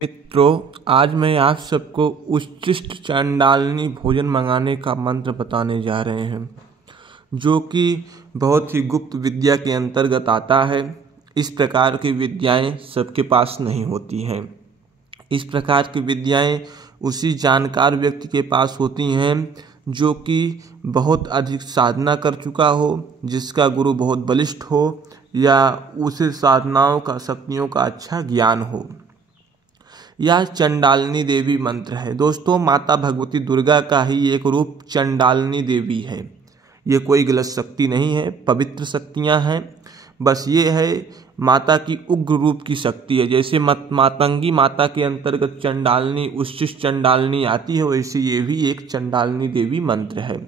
मित्रों, आज मैं आप सबको उच्छिष्ट चांडालनी भोजन मंगाने का मंत्र बताने जा रहे हैं, जो कि बहुत ही गुप्त विद्या के अंतर्गत आता है। इस प्रकार की विद्याएं सबके पास नहीं होती हैं। इस प्रकार की विद्याएं उसी जानकार व्यक्ति के पास होती हैं जो कि बहुत अधिक साधना कर चुका हो, जिसका गुरु बहुत बलिष्ठ हो या उसे साधनाओं का शक्तियों का अच्छा ज्ञान हो। यह चंडालिनी देवी मंत्र है। दोस्तों, माता भगवती दुर्गा का ही एक रूप चंडालिनी देवी है। ये कोई गलत शक्ति नहीं है, पवित्र शक्तियाँ हैं। बस ये है माता की उग्र रूप की शक्ति है। जैसे मातंगी माता के अंतर्गत चंडालिनी उच्छिष्ट चंडालिनी आती है, वैसे ये भी एक चंडालिनी देवी मंत्र है।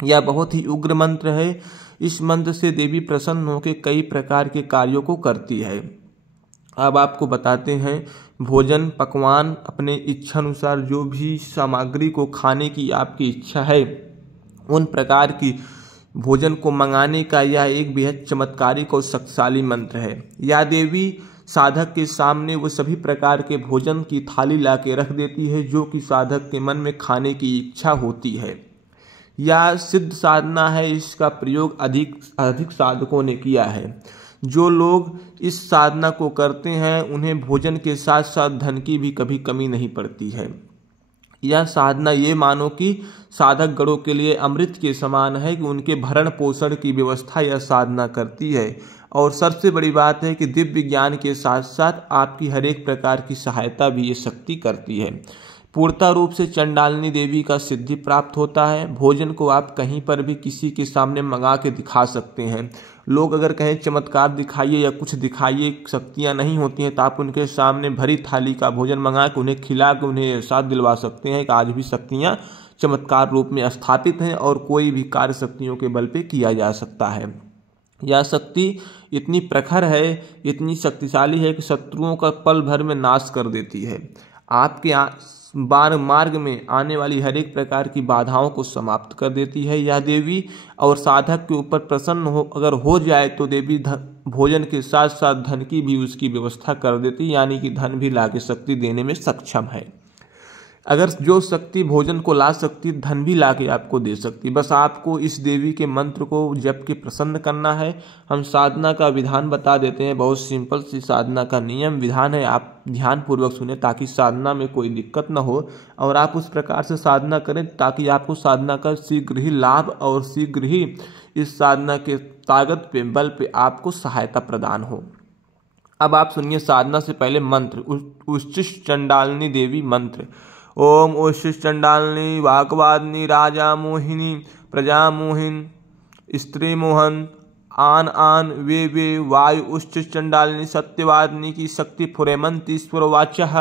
यह बहुत ही उग्र मंत्र है। इस मंत्र से देवी प्रसन्न होकर कई प्रकार के कार्यों को करती है। अब आपको बताते हैं, भोजन पकवान अपने इच्छा अनुसार जो भी सामग्री को खाने की आपकी इच्छा है, उन प्रकार की भोजन को मंगाने का यह एक बेहद चमत्कारिक और शक्तिशाली मंत्र है। यह देवी साधक के सामने वो सभी प्रकार के भोजन की थाली ला के रख देती है जो कि साधक के मन में खाने की इच्छा होती है। यह सिद्ध साधना है। इसका प्रयोग अधिक साधकों ने किया है। जो लोग इस साधना को करते हैं उन्हें भोजन के साथ साथ धन की भी कभी कमी नहीं पड़ती है। यह साधना ये मानो कि साधक गणों के लिए अमृत के समान है कि उनके भरण पोषण की व्यवस्था यह साधना करती है। और सबसे बड़ी बात है कि दिव्य ज्ञान के साथ साथ आपकी हर एक प्रकार की सहायता भी ये शक्ति करती है। पूर्णता रूप से चंडालिनी देवी का सिद्धि प्राप्त होता है। भोजन को आप कहीं पर भी किसी के सामने मंगा के दिखा सकते हैं। लोग अगर कहें चमत्कार दिखाइए या कुछ दिखाइए, शक्तियाँ नहीं होती हैं, तो आप उनके सामने भरी थाली का भोजन मंगा के उन्हें खिला के उन्हें एहसास दिलवा सकते हैं कि आज भी शक्तियाँ चमत्कार रूप में स्थापित हैं और कोई भी कार्य शक्तियों के बल पे किया जा सकता है। यह शक्ति इतनी प्रखर है, इतनी शक्तिशाली है कि शत्रुओं का पल भर में नाश कर देती है। आपके मार्ग में आने वाली हर एक प्रकार की बाधाओं को समाप्त कर देती है यह देवी। और साधक के ऊपर प्रसन्न अगर हो जाए तो देवी भोजन के साथ साथ धन की भी उसकी व्यवस्था कर देती, यानी कि धन भी ला के शक्ति देने में सक्षम है। अगर जो शक्ति भोजन को ला सकती, धन भी ला के आपको दे सकती। बस आपको इस देवी के मंत्र को जप के प्रसन्न करना है। हम साधना का विधान बता देते हैं। बहुत सिंपल सी साधना का नियम विधान है। आप ध्यान पूर्वक सुने ताकि साधना में कोई दिक्कत न हो और आप उस प्रकार से साधना करें ताकि आपको साधना का शीघ्र ही लाभ और शीघ्र ही इस साधना के ताकत पे बल पे आपको सहायता प्रदान हो। अब आप सुनिए साधना से पहले मंत्र, उच्छिष्ट चंडालिनी देवी मंत्र। ओम उच्छिष्ट चंडालिनी वाक्वादिनी राजा मोहिनी प्रजा मोहिन स्त्री मोहन आन आन वे वायु उच्छिष्ट चंडालिनी सत्यवादिनी की शक्ति फुरेमंत ईश्वर वाच्यः।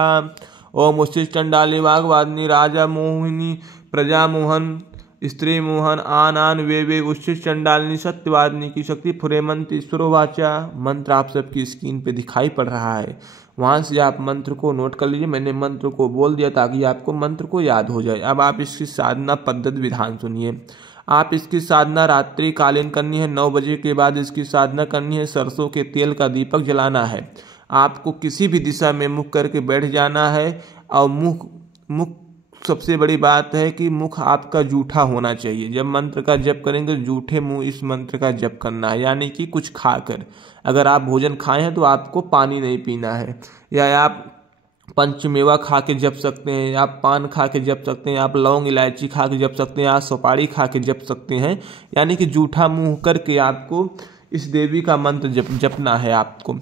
ओम उच्छिष्ट चंडालिनी वाक्वादिनी राजा मोहिनी प्रजा मोहन स्त्री मोहन आन आन वे उच्छिष्ट चंडालिनी सत्यवादिनी की शक्ति फुरेमंत ईश्वर वाचा। मंत्र आप सबकी स्क्रीन पे दिखाई पड़ रहा है, वहां से आप मंत्र को नोट कर लीजिए। मैंने मंत्र को बोल दिया ताकि आपको मंत्र को याद हो जाए। अब आप इसकी साधना पद्धति विधान सुनिए। आप इसकी साधना रात्रि कालीन करनी है। 9 बजे के बाद इसकी साधना करनी है। सरसों के तेल का दीपक जलाना है। आपको किसी भी दिशा में मुख करके बैठ जाना है और मुख सबसे बड़ी बात है कि मुख आपका जूठा होना चाहिए। जब मंत्र का जप करेंगे जूठे मुंह इस मंत्र का जप करना है, यानी कि कुछ खाकर। अगर आप भोजन खाए हैं तो आपको पानी नहीं पीना है, या आप पंचमेवा खा के जप सकते हैं, आप पान खा के जप सकते हैं, आप लौंग इलायची खा के जप सकते हैं, आप सुपारी खा के जप सकते हैं। यानी कि जूठा मुंह करके आपको इस देवी का मंत्र जपना है। आपको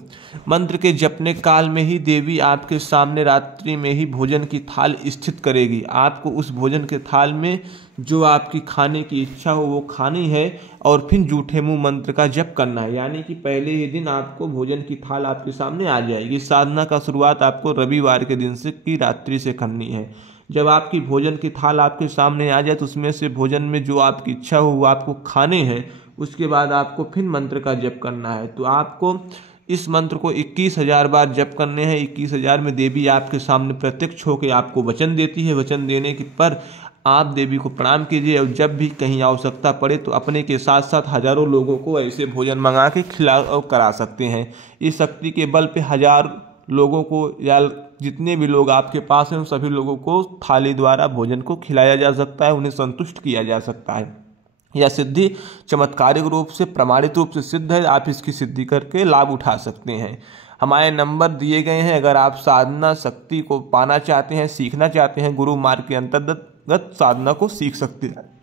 मंत्र के जपने काल में ही देवी आपके सामने रात्रि में ही भोजन की थाल स्थित करेगी। आपको उस भोजन के थाल में जो आपकी खाने की इच्छा हो वो खानी है और फिर जूठे मुंह मंत्र का जप करना है। यानी कि पहले ही दिन आपको भोजन की थाल आपके सामने आ जाएगी। साधना का शुरुआत आपको रविवार के दिन से की रात्रि से करनी है। जब आपकी भोजन की थाल आपके सामने आ जाए तो उसमें से भोजन में जो आपकी इच्छा हो वो आपको खाने हैं। उसके बाद आपको फिर मंत्र का जप करना है। तो आपको इस मंत्र को 21,000 बार जप करने हैं। 21,000 में देवी आपके सामने प्रत्यक्ष होकर आपको वचन देती है। वचन देने के पर आप देवी को प्रणाम कीजिए और जब भी कहीं आवश्यकता पड़े तो अपने के साथ साथ हजारों लोगों को ऐसे भोजन मंगा के खिला और करा सकते हैं। इस शक्ति के बल पे हजार लोगों को या जितने भी लोग आपके पास हैं उन सभी लोगों को थाली द्वारा भोजन को खिलाया जा सकता है, उन्हें संतुष्ट किया जा सकता है। यह सिद्धि चमत्कारिक रूप से प्रमाणित रूप से सिद्ध है। आप इसकी सिद्धि करके लाभ उठा सकते हैं। हमारे नंबर दिए गए हैं। अगर आप साधना शक्ति को पाना चाहते हैं, सीखना चाहते हैं, गुरु मार्ग के अंतर्गत साधना को सीख सकते हैं।